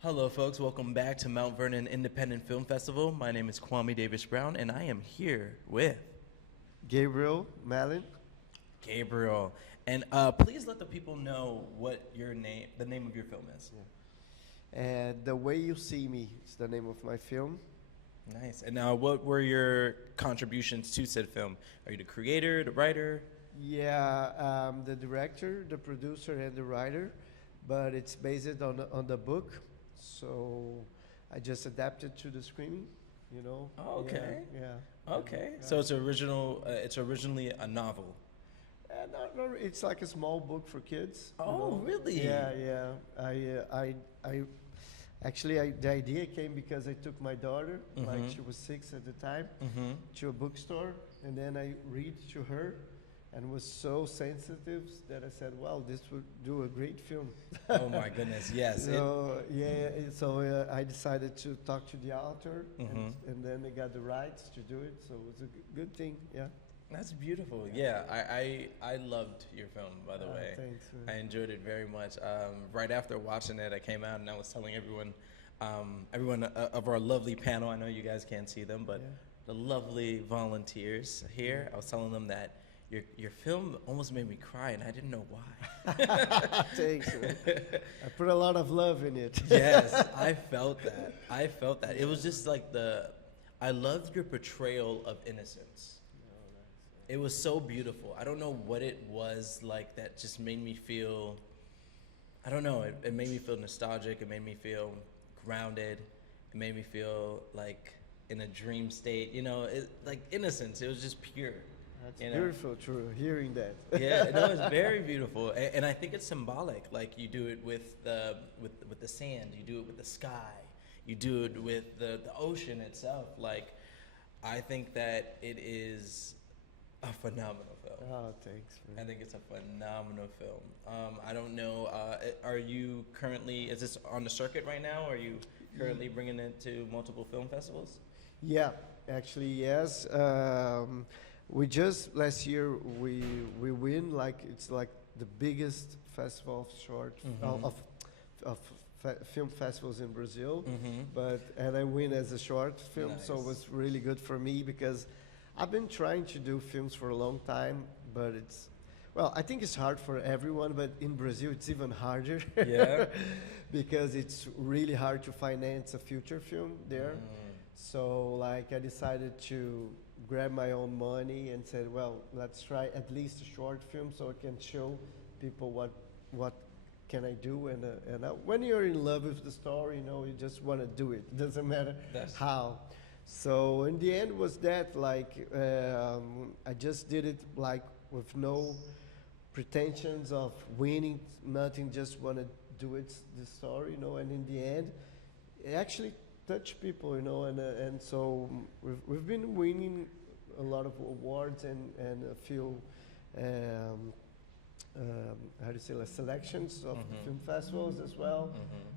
Hello, folks. Welcome back to Mount Vernon Independent Film Festival. My name is Kouamy Davis Brown, and I am here with Gabriel Mellin. Gabriel. And please let the people know what the name of your film is. And The Way You See Me is the name of my film. Nice. And now, what were your contributions to said film? Are you the creator, the writer? Yeah, the director, the producer, and the writer, but it's based on the book. So I just adapted to the screen, you know. Oh, okay. Yeah. Okay. Yeah. So it's original. It's originally a novel. It's like a small book for kids. You Oh, know? really? Yeah, yeah. The idea came because I took my daughter, like she was 6 at the time, to a bookstore, and then I read to her, and was so sensitive that I said, "Well, this would do a great film." Oh my goodness! Yes. So I decided to talk to the author, and then I got the rights to do it. So it was a good thing. Yeah. That's beautiful. Yeah, I loved your film, by the way. Thanks. I enjoyed it very much. Right after watching it, I came out and I was telling everyone of our lovely panel, I know you guys can't see them, but the lovely volunteers here, I was telling them that your film almost made me cry, and I didn't know why. Thanks. Man. I put a lot of love in it. Yes, I felt that. It was just like I loved your portrayal of innocence. It was so beautiful. I don't know what it was like that just made me feel, I don't know, it made me feel nostalgic. It made me feel grounded. It made me feel like in a dream state, like innocence. It was just pure. That's beautiful, true, hearing that. Yeah, no, it's very beautiful. And I think it's symbolic. Like you do it with the sand, you do it with the sky, you do it with the ocean itself. Like, I think that it is a phenomenal film. Oh, thanks. Man. I think it's a phenomenal film. I don't know. Are you currently? Is this on the circuit right now? Or are you currently bringing it to multiple film festivals? Yeah, actually, yes. We just last year we win it's like the biggest festival of short of film festivals in Brazil. And I win as a short film, Nice. so it was really good for me because I've been trying to do films for a long time, but I think it's hard for everyone, but in Brazil it's even harder. Yeah. Because it's really hard to finance a feature film there. So I decided to grab my own money and said, well, let's try at least a short film so I can show people what can I do. And when you're in love with the story, you just want to do it. It doesn't matter how. So in the end was that I just did it with no pretensions of winning, nothing, just want to do the story, and in the end, it actually touched people, and so we've been winning a lot of awards and a few how do you say, selections of film festivals as well.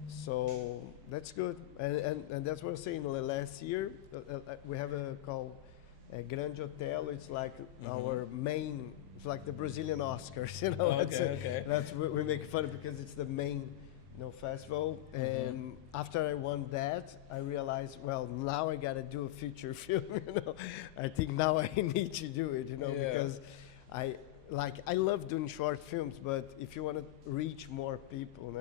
So that's good, and that's what I was saying. Last year, we have a called Grande Hotel. It's like our main. It's like the Brazilian Oscars, Okay. That's we make fun of because it's the main, festival. And after I won that, I realized, well, now I gotta do a feature film. I think now I need to do it. Because I love doing short films, but if you want to reach more people,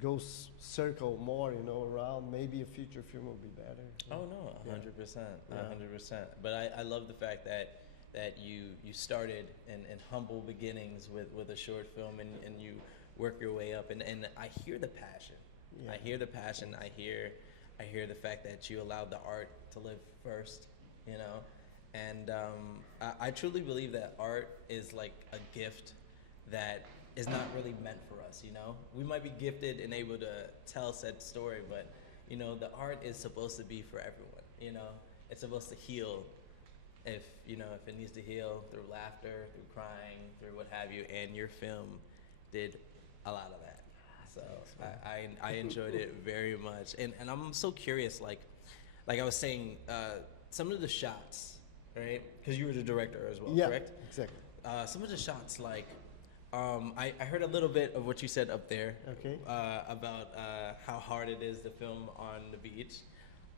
go circle more, around, maybe a feature film will be better. Oh no, 100%, 100%. But I love the fact that you started in humble beginnings with a short film and you work your way up, and I hear the passion. Yeah. I hear the passion. I hear the fact that you allowed the art to live first, And I truly believe that art is like a gift that is not really meant for us, We might be gifted and able to tell said story, but, the art is supposed to be for everyone, It's supposed to heal if it needs to heal through laughter, through crying, through what have you, and your film did a lot of that. So I enjoyed it very much. And I'm so curious, like I was saying, some of the shots, right? Because you were the director as well, Yeah, correct? exactly. Some of the shots, I heard a little bit of what you said up there. Okay. About how hard it is to film on the beach.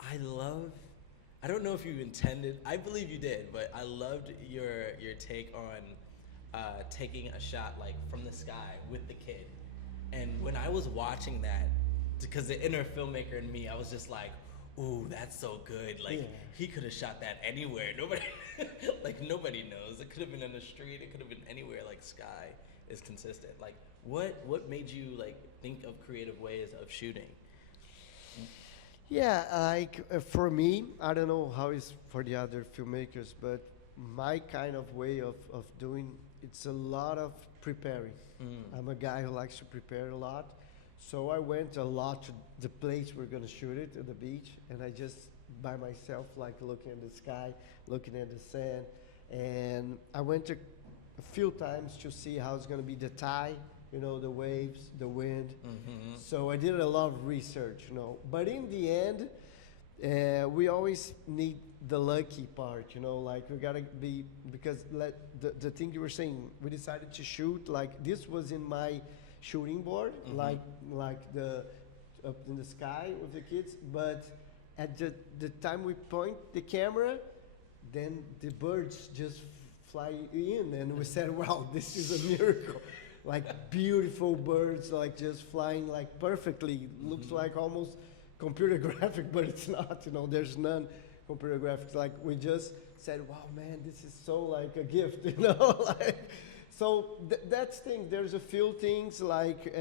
I don't know if you intended. I believe you did, but I loved your take on taking a shot like from the sky with the kid. And when I was watching that, because the inner filmmaker in me, I was just like, "Ooh, that's so good! Like he could have shot that anywhere. Nobody, like nobody knows. It could have been in the street. It could have been anywhere. Like sky is consistent. Like what made you like think of creative ways of shooting?" Yeah, like for me, I don't know how it's for the other filmmakers, but my kind of way of doing it's a lot of preparing. I'm a guy who likes to prepare a lot, so I went a lot to the place we're gonna shoot it at the beach, and I just by myself like looking at the sky, looking at the sand, and I went to a few times to see how it's gonna be the tide, the waves, the wind. So I did a lot of research. But in the end, we always need the lucky part, like we gotta be, because the thing you were saying, we decided to shoot, like this was in my shooting board, like the up in the sky with the kids, but at the time we point the camera, then the birds just fly in, and we said, wow, this is a miracle. Like beautiful birds, like just flying like perfectly. Looks like almost computer graphic, but it's not. There's none computer graphics. Like we just said, wow, man, this is so like a gift. Like so that's thing. There's a few things like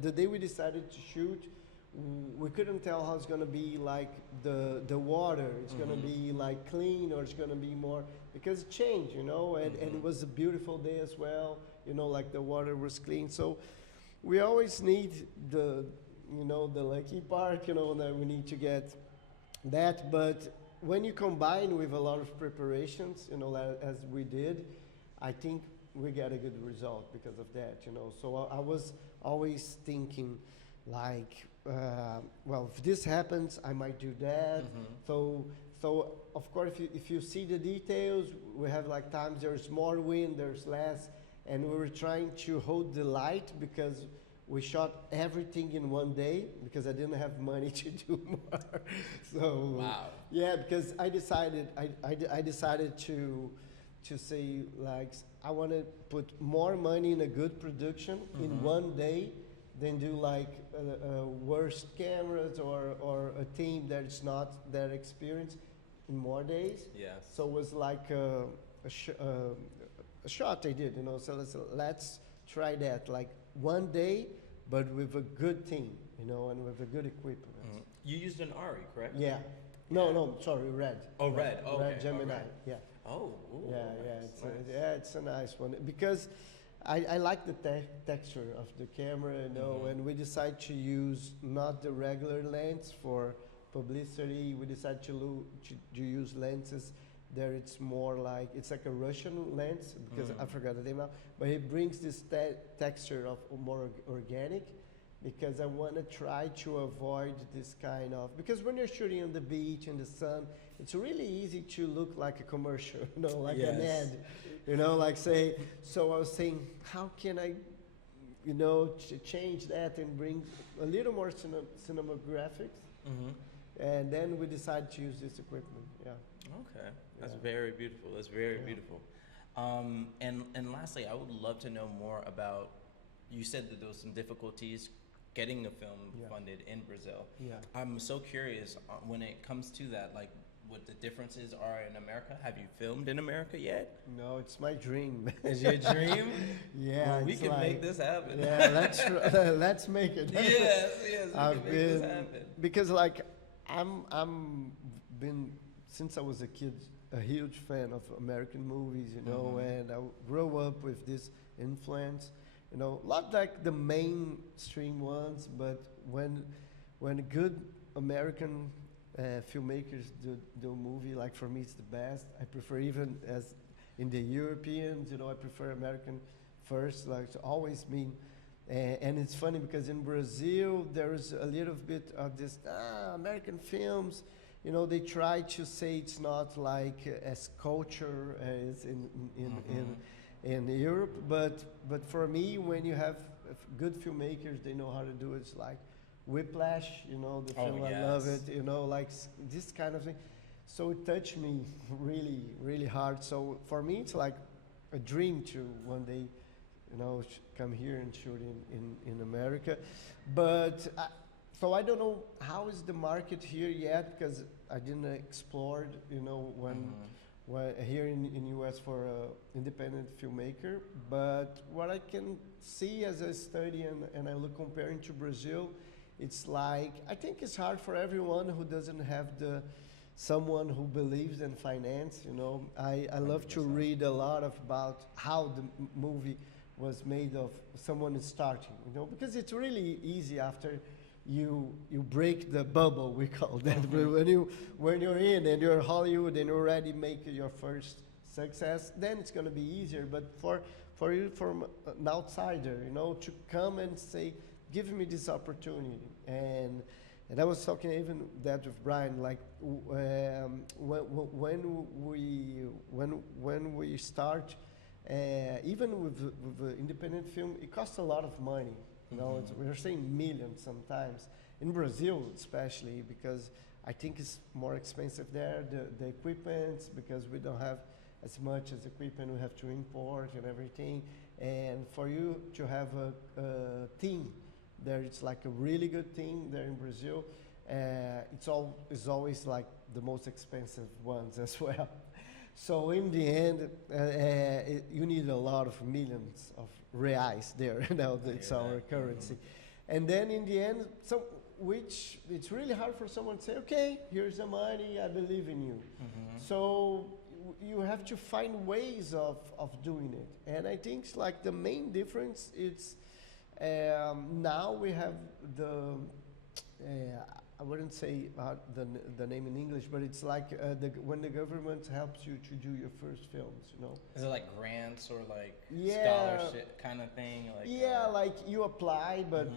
the day we decided to shoot, we couldn't tell how it's gonna be like the water. It's gonna be like clean or it's gonna be more because it changed, and it was a beautiful day as well. Like the water was clean. So we always need the lucky part, that we need to get that. But when you combine with a lot of preparations, as we did, I think we got a good result because of that, So I was always thinking like, well, if this happens, I might do that. So of course, if you see the details, we have like times there's more wind, there's less. And we were trying to hold the light because we shot everything in one day because I didn't have money to do more. So wow. Yeah, because I decided to say like I want to put more money in a good production in one day than do like worst cameras or a team that's not that experienced in more days. Yes. So it was like a shot I did, so let's try that, like one day, but with a good team, and with a good equipment. You used an Ari, correct? Yeah. No, sorry, red. Oh, red. Oh, Red okay. Gemini. Right. Yeah. Oh, ooh, Yeah, nice. it's a nice one because I like the texture of the camera, and we decided to use not the regular lens for publicity. We decided to use lenses there it's more like, it's like a Russian lens, because I forgot the name now, but it brings this texture of more organic, because I want to try to avoid this kind of, because when you're shooting on the beach in the sun, it's really easy to look like a commercial, like an ad, like say, so I was saying, how can I, change that and bring a little more cinematographics? And then we decided to use this equipment, Okay, that's very beautiful. That's very beautiful. And lastly, I would love to know more about, you said that there was some difficulties getting the film funded in Brazil. I'm so curious when it comes to that, like what the differences are in America. Have you filmed in America yet? No, it's my dream. Is your dream? Yeah, well, we can make this happen. Yeah, let's make it. Yes, we can make this happen. Because like I'm been since I was a kid a huge fan of American movies, and I grew up with this influence, not like the mainstream ones, but when good American filmmakers do a movie, like for me it's the best. I prefer, even as in the Europeans, I prefer American first, like it's always been. And it's funny because in Brazil there's a little bit of this American films, they try to say it's not like as culture as in Europe. But for me, when you have good filmmakers, they know how to do it. It's like Whiplash, you know, the Oh, film. I love it. You know, like this kind of thing. So it touched me really, really hard. So for me, it's like a dream to one day, you know, come here and shoot in America. But so I don't know how is the market here yet, because I didn't explore, you know, when here in US for independent filmmaker. But what I can see as I study and I look comparing to Brazil, it's like I think it's hard for everyone who doesn't have someone who believes in finance. You know, I love to read a lot about how the movie was made of someone is starting. You know, because it's really easy after you break the bubble, we call that. when you're in and you're Hollywood and you already make your first success, then it's going to be easier. But for you from an outsider, you know, to come and say, give me this opportunity. And I was talking even that with Brian, like when we start, even with the independent film, it costs a lot of money. You know, we're saying millions sometimes. In Brazil, especially, because I think it's more expensive there, the equipment, because we don't have as much as equipment, we have to import and everything. And for you to have a team there, it's like a really good team there in Brazil. It's always like the most expensive ones as well. So in the end, you need a lot of millions of reais there. Now it's our currency. And then in the end, which it's really hard for someone to say, okay, here's the money, I believe in you. So you have to find ways of doing it. And I think it's like the main difference is now we have I wouldn't say the name in English, but it's like when the government helps you to do your first films, you know. Is it like grants or like scholarship kind of thing? Like, like you apply, but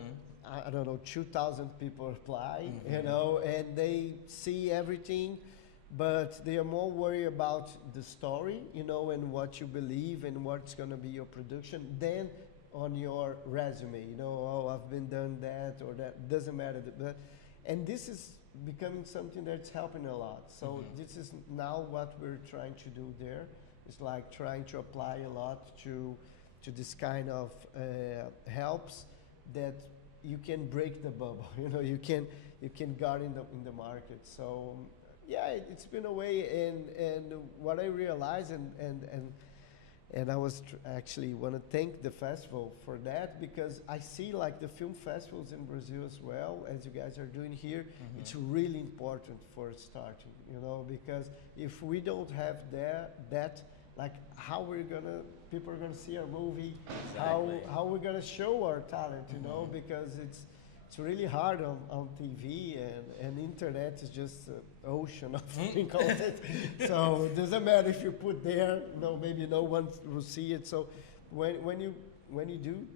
I don't know, 2,000 people apply, you know, and they see everything, but they are more worried about the story, you know, and what you believe and what's going to be your production than on your resume, you know, oh, I've been done that or that, doesn't matter. And this is becoming something that's helping a lot. So this is now what we're trying to do there. It's like trying to apply a lot to this kind of helps that you can break the bubble. You know, you can get in the market. So yeah, it's been a way. And what I realized and I was actually want to thank the festival for that, because I see like the film festivals in Brazil as well, as you guys are doing here. It's really important for starting, you know, because if we don't have that, like how people are gonna see our movie, how we're gonna show our talent, you know, because it's really hard on TV and internet is just an ocean of content. So it doesn't matter if you put there, you know, maybe no one will see it. So when you do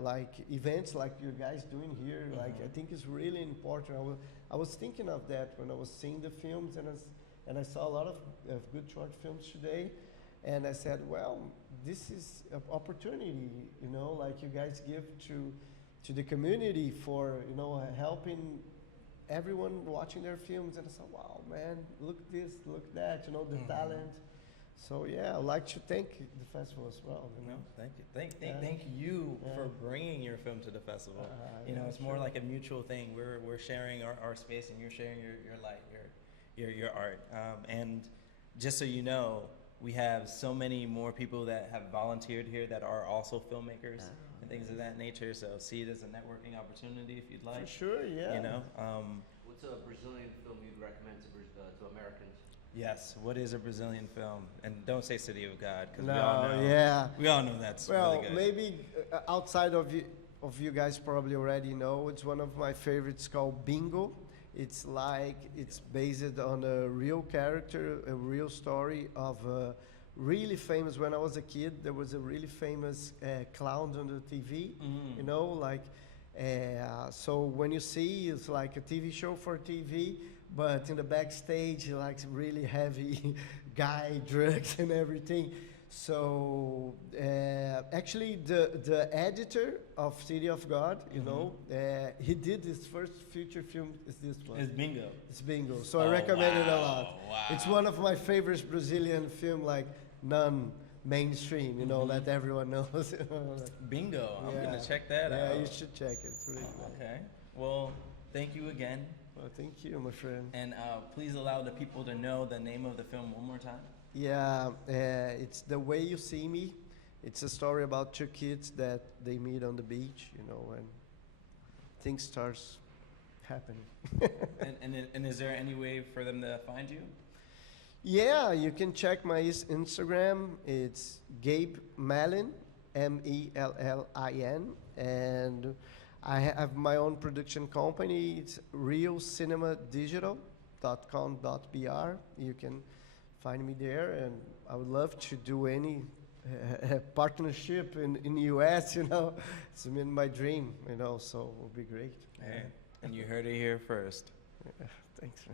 like events like you guys doing here, like I think it's really important. I was thinking of that when I was seeing the films, and I saw a lot of good short films today, and I said, well, this is an opportunity, you know, like you guys give to the community for, you know, helping everyone watching their films. And I said, wow, man, look this, look that, you know, the talent. So yeah, I'd like to thank the festival as well. You know? Thank you. Thank you for bringing your film to the festival. You know, it's more like a mutual thing. We're sharing our space, and you're sharing your light, your art. And just so you know, we have so many more people that have volunteered here that are also filmmakers and things of that nature. So see it as a networking opportunity if you'd like. For sure, yeah. You know. What's a Brazilian film you'd recommend to Americans? Yes. What is a Brazilian film? And don't say City of God, because No, we all know. yeah. We all know that's really good. Maybe outside of you guys probably already know. It's one of my favorites called Bingo. It's like it's based on a real character, a real story of a really famous. When I was a kid, there was a really famous clown on the TV. You know, like so when you see, it's like a TV show for TV, but in the backstage, like really heavy guy, drugs and everything. So actually, the editor of City of God, you know, he did his first feature film. Is this one? It's Bingo. It's Bingo. So I Oh, recommend it a wow, lot. wow. It's one of my favorite Brazilian film, like non-mainstream, you know, that everyone knows. You know, like, Bingo. I'm yeah. gonna check that out. Yeah, you should check it. It's really nice. Okay. Well, thank you again, Well, thank you, my friend. and please allow the people to know the name of the film one more time. Yeah, it's The Way You See Me. It's a story about two kids that they meet on the beach, you know, and things starts happening. and is there any way for them to find you? Yeah, you can check my Instagram. It's Gabe Mellin, Mellin, and I have my own production company. It's realcinemadigital.com.br. You can find me there, and I would love to do any partnership in the US, you know. It's been my dream, you know, so it would be great. Hey, and you heard it here first. Thanks, man.